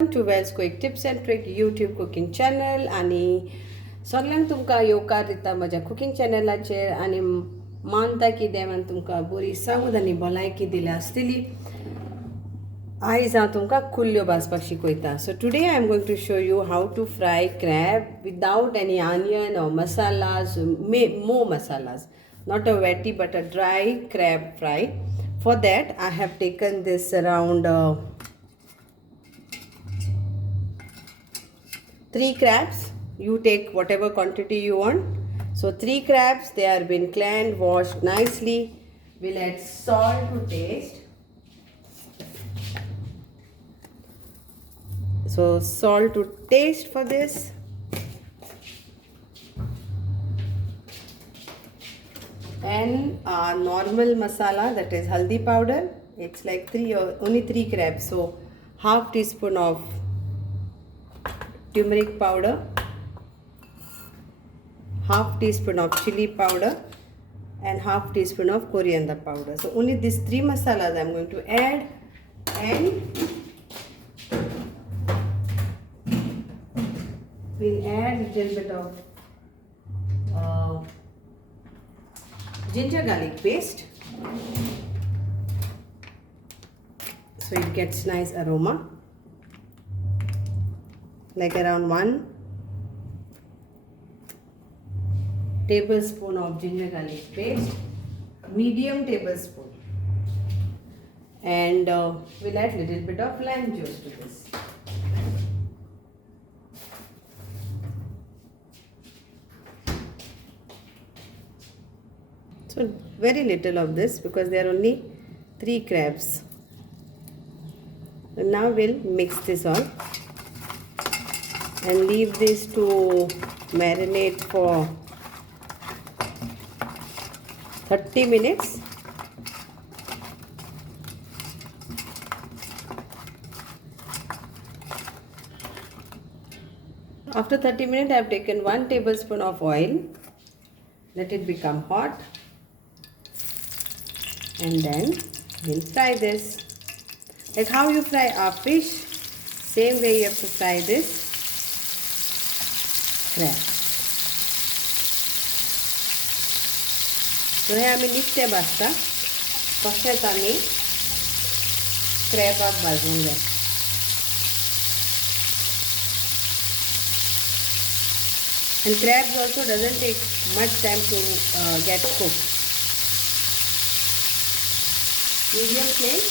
To Wells Quick Tips and Trick YouTube cooking channel आणि सगळ्यांक तुमकां येवकार दिता म्हज्या कुकिंग चॅनलाचेर आनी मानता की देवान तुमकां बरी सावध आनी भलायकी दिल्या आसतली. आयज हांव तुमकां कुल्ल्यो भाजपाक शिकयता. So today I am going to show you how to fry crab without any onion or masalas, more masalas, not a wetty but a dry crab fry. For that I have taken this around 3 crabs. You take whatever quantity you want. So 3 crabs, they are been cleaned, washed nicely. We'll add salt to taste. So salt to taste for this. And normal masala, that is haldi powder. It's like only 3 crabs. So half teaspoon of turmeric powder, half teaspoon of chili powder, and half teaspoon of coriander powder. So only these 3 masalas I'm going to add, and we'll add a little bit of ginger garlic paste, so it gets nice aroma. Like around 1 tablespoon of ginger garlic paste, medium tablespoon, and we'll add little bit of lime juice to this. So very little of this because there are only 3 crabs. And now we'll mix this all and leave this to marinate for 30 minutes. After 30 minutes, I have taken 1 tablespoon of oil. Let it become hot, and then we'll fry this. Like how you fry a fish, same way you have to fry this crab. So here आम्ही निश्चय भाजता तशेंच आम्ही क्रॅबाक भाजूंक जाय. And crabs also doesn't take much time to get cooked. Medium flame.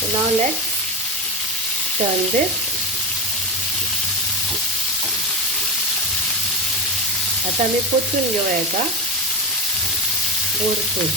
So now let's turn this. आता मी पोचून घेऊया एका वरतून.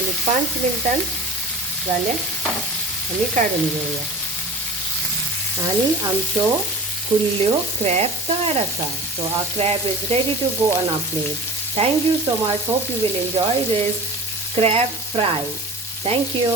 आणि 5 मिनिटांत जाले आम्ही काढून घेऊया आणि आमच्यो कुल्ल्यो क्रॅब तयार आसा. So our crab is ready to go on our plate. Thank you so much. Hope you will enjoy this crab fry. Thank you.